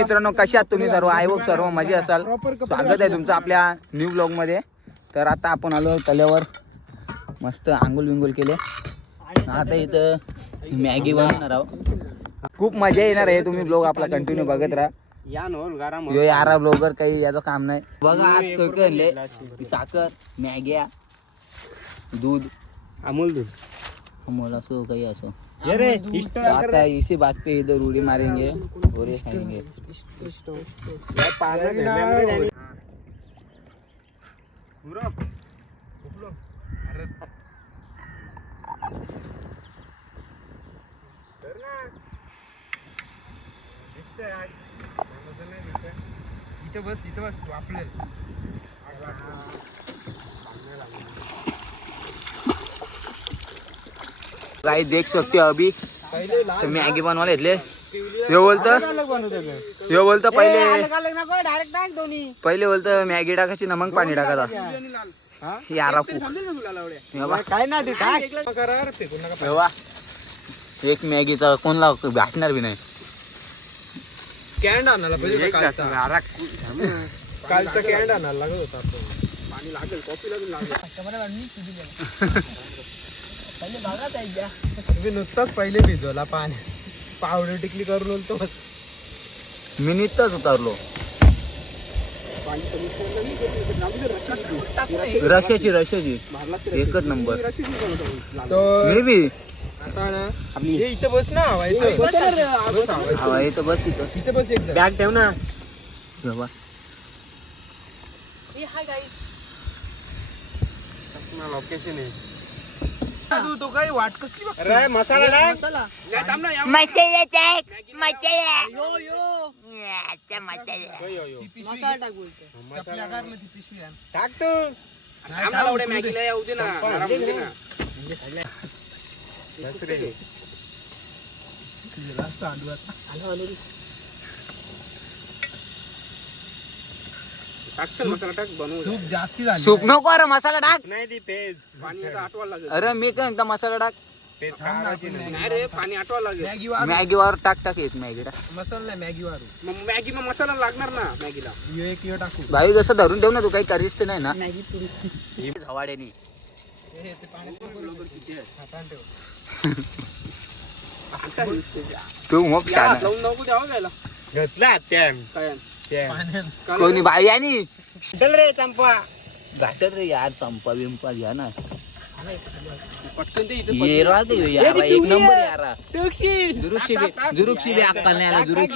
मित्रांनो कशा आहात तुम्ही सर्व? आय होप सर्व मजे असाल. स्वागत आहे तुमचं आपल्या न्यू ब्लॉगमध्ये. तर आता आपण आलो तल्यावर. मस्त आंघोळ विंगोल केले. आता इथं मॅगी बनवणार आहोत. खूप मजा येणार आहे. तुम्ही ब्लॉग आपला कंटिन्यू बघत राहा. या नोल गरम यो यारा ब्लॉगर काही याचं काम नाही. बघा आज आणले साखर मॅग्या दूध. अमूल दूध. अमोल असो काही असो. आता इसी बात पे इधर उड़ी मारेंगे और ये खाएंगे. इथं बस इथं बस आपलं गाई देख सकते हो अभी। तो मॅगी बनवायला घेतले यो बोलतं यो बोलतं पहिले पहिले बोलतं मॅगी टाकायची ना मग पाणी टाकायचा यारा. काय ना तू टाक. एक मॅगीचा कोणला गाठणार बी नाही. कॅन्ड आणायला पाहिजे कालचा. कालचा कॅन्ड आणायला लागत होता पाणी लागेल कॉफी लागेल तुम्ही नुकताच पहिले भिजवला पाणी. पावडर टिकली करून उलतो बस. मी नीतच उतरलो. रश्याची रश्याची एकच नंबर. मी बी. आता ना हे इथं बस ना हवा इथं. बस हवा इथं इथं. बस एक बॅग ठेव ना. हे बघ. लोकेशन आहे. तू तो काही वाट कसली अरे मसाला टाक. नाही, थांब ना, या- मजा येते मजा यो, यो. मजा यो, यो. मसाला टाक ना ती पिशवी आण. टाक तू. थांब ना, लावड्या मॅगीला येऊ दे ना, दे. बस रे. टाक मसाला टाक, बनवू दे. सूप नको अरे मसाला टाक. नाही ती पेज. पाणी आता आटवायला लागेल. अरे मी काय एकदा मसाला टाक. पेज नाही. रे पाणी आटवायला लागेल. मॅगीवर टाक टाक एक मॅगी टाक. मसाला नाही मॅगी वारू मग मॅगी मग मसाला लागणार ना मॅगीला. एक किलो टाकू. भाई जसं धरून ठेव ना तू काही करीस तर नाही ना. हवाड्यानी तू मग शाळा लावून नको द्यावं घ्यायला. घेतला काय? कोणी बाई आणि चल रे चंपा. घाटत रे यार संपा बिंपा घ्या ना. पटकन ते इथे ये रा ते यारा एक नंबर यारा. बी बी अक्कल नाही आला बी.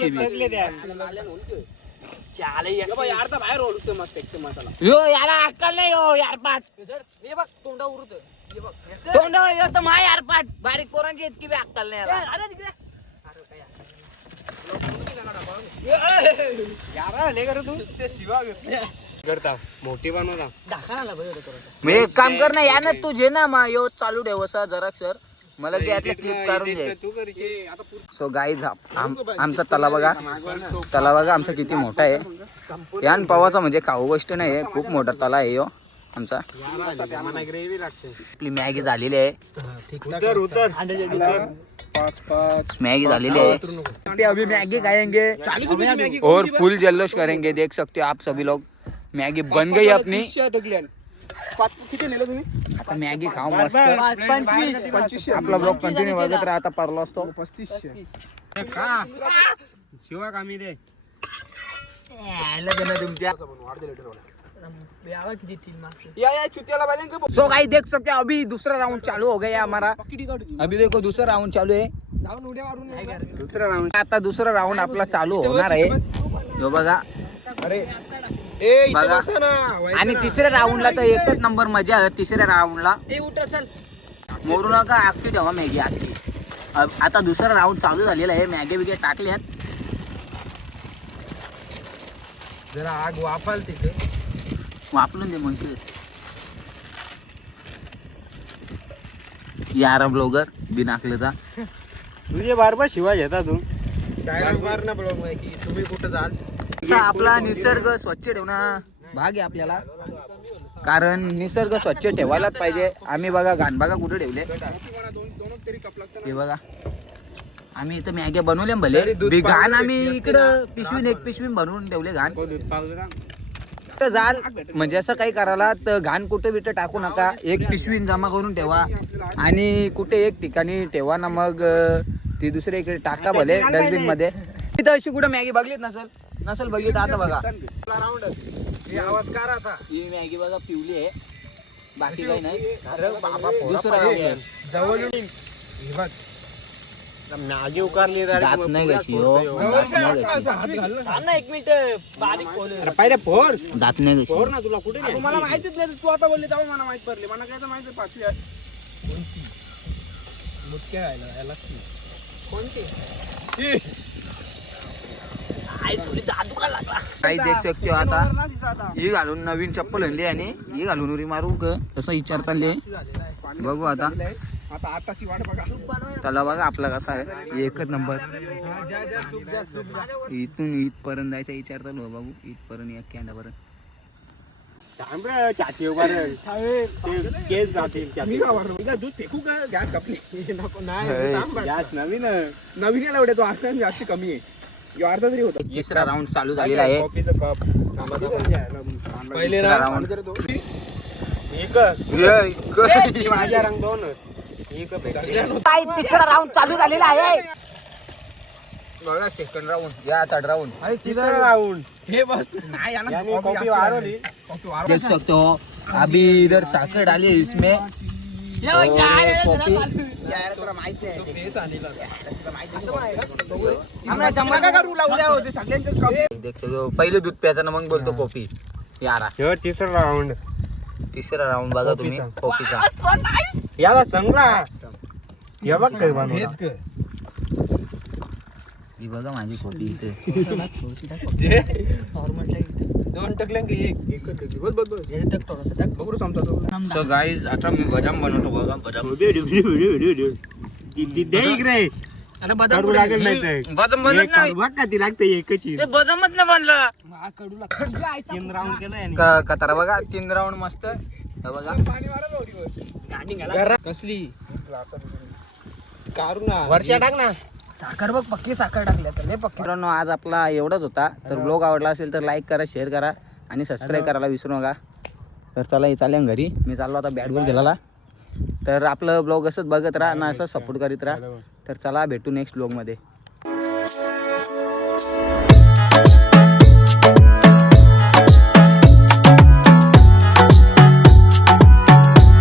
यो याला अक्कल नाही हो यार हे बघ तोंडा उरत तोंड यो तर मा यार पाट बारीक पोरांची इतकी बी अक्कल नाही याला. यारा ले कर तू ते शिवा करता मोठी बनवता मग एक काम कर ना या ना तू जे ना मा यो चालू ठेव असा जरा सर. मला यातलं क्लिप काढून घे. तू आता सो गाई आमचा तला बघा. तला बघा आमचा किती मोठा आहे. यान पवाचा म्हणजे खाऊ गोष्ट नाही आहे. खूप मोठा तला आहे यो आमचा. आपली मॅगी झालेली आहे. उतर उतर. पाच पाच मॅगी झालेली आहे अभी मैगी खाएँगे। और फुल जल्लोष करेंगे देख सकते हो आप सभी लोग। मैगी बन गई अपनी। पाच किती नेलं तुम्ही? आता मॅगी खाऊ मस्त। आपला ब्लॉग कंटिन्यू बघत राहा आता परला असतो पस्तीसशे शिवा कामी दे तुमच्या या या चुत्याला सो गाई देख सकते हो अभी दूसरा राउंड चालू हो गया हमारा. अभी देखो दूसरा राउंड चालू है. दुसरा राऊंड आता दुसरा राउंड आपला चालू होणार आहे. जो बघा. अरे. बघा. बसा ना. आणि तिसऱ्या राऊंडला तर एकच नंबर मजा आहे तिसऱ्या राऊंडला मोरू नका आखी ठेवा मॅगी आखी अब- आता दुसरा राऊंड चालू झालेला आहे मॅगी बिगे टाकल्यात. जरा आग वापाल तिथे. वापरून दे मग ते. यारा ब्लॉगर बिनाकलेचा तुझे बारबा शिवा घेता तू. डायरेक्ट मार ना ब्लॉग की तुम्ही कुठं जाल? आपला निसर्ग स्वच्छ ठेवणं भाग आहे आपल्याला. कारण निसर्ग स्वच्छ ठेवायलाच पाहिजे. आम्ही बघा घाण बघा कुठे ठेवले? हे बघा. आम्ही इथं मॅग्या बनवल्या भले. बी घाण आम्ही इकडं पिशवीन एक पिशवी बनवून ठेवले घाण. तर जाल. म्हणजे असं काही करायला तर घाण कुठे बिठे टाकू नका. एक पिशवीन जमा करून ठेवा. आणि कुठे एक ठिकाणी ठेवा ना मग ती दुसऱ्या इकडे टाका भले डस्टबिनमध्ये तिथं अशी कुठं मॅगी बघलीत नसल? नसल बघली तर आता बघा. आवाज करा आता ही मॅगी बघा पिवली आहे. बाकी काही नाही. दुसरा. जवळ मॅगी उकारली दात नाही कशी हो. दात नाही कशी. एक मिनिट बारीक पहिले फोर दात नाही कशी. फोर ना तुला कुठे मला माहितीच नाही तू आता बोलली तेव्हा मला माहीत पडले. मला काय माहिती पाचवी आहे. कोणची? मुटक्या व्हायला याला कोणती काही देख शकतो आता. ही घालून नवीन चप्पल आणली आणि ही घालून उरी मारू क तसं विचार चालले बघू आता. आता आताची वाट बघा. त्याला बघा आपला कसा आहे. एकच नंबर. इथून इथपर्यंत जायचा विचार चालू आहे बाबू. इथपर्यंत या कॅन्डापर्यंत चाची उभारेल केस जातील मी का वाढलो? मी काय दूध फेकू का? गॅस कपली नको नाही थांब बरं. गॅस नवीन नवीन याला जास्त कमी आहे. अर्धा तरी होता. तिसरा राऊंड चालू झालेला आहे. कॉफीचं कप. पहिले एक माझ्या रंग दोन. तिसरा राऊंड चालू झालेला आहे. बघा सेकंड राऊंड या थर्ड राऊंड तिसरा राऊंड हे बस. नाही यानं. देख सकते हो अभी इधर साकर डाली है इसमें। और कॉफी. देख सकते हो पहिले दूध प्यायचा ना मग बोलतो कॉफी यारा. तिसरा राऊंड तिसरा राऊंड बघा तुम्ही. कॉफीचा याला संगला. हे बघ काय बनवला. ही बघा माझी कॉफी इथे. दोन टकले की एक एकच टकली. बस बस बस बघू समजा तो. सो गाईज आता मी बदाम बनवतो बघा बदाम. ती- ती इकडे करू लागेल नाही तर. बदाम हे बनत नाही. बघ का ती लागते एकच ते बदामच नाही बनलं. तीन राऊंड केलं याने. का कतारा बघा तीन राऊंड मस्त. हे बघा. पाणी मारा भाऊ दिवस. कसली? कारू ना. वर्षा टाक ना. साखर बघ पक्की साखर टाकल्या तर लय पक्की. मित्रांनो आज आपला एवढाच होता. तर ब्लॉग आवडला असेल तर लाईक करा शेअर करा आणि सबस्क्राईब करायला विसरू नका. तर चला हे चालेल घरी. मी चाललो आता बॅट बॉल खेळायला तर आपलं ब्लॉग असंच बघत राहा ना असं सपोर्ट करीत राहा. तर चला भेटू नेक्स्ट ब्लॉगमध्ये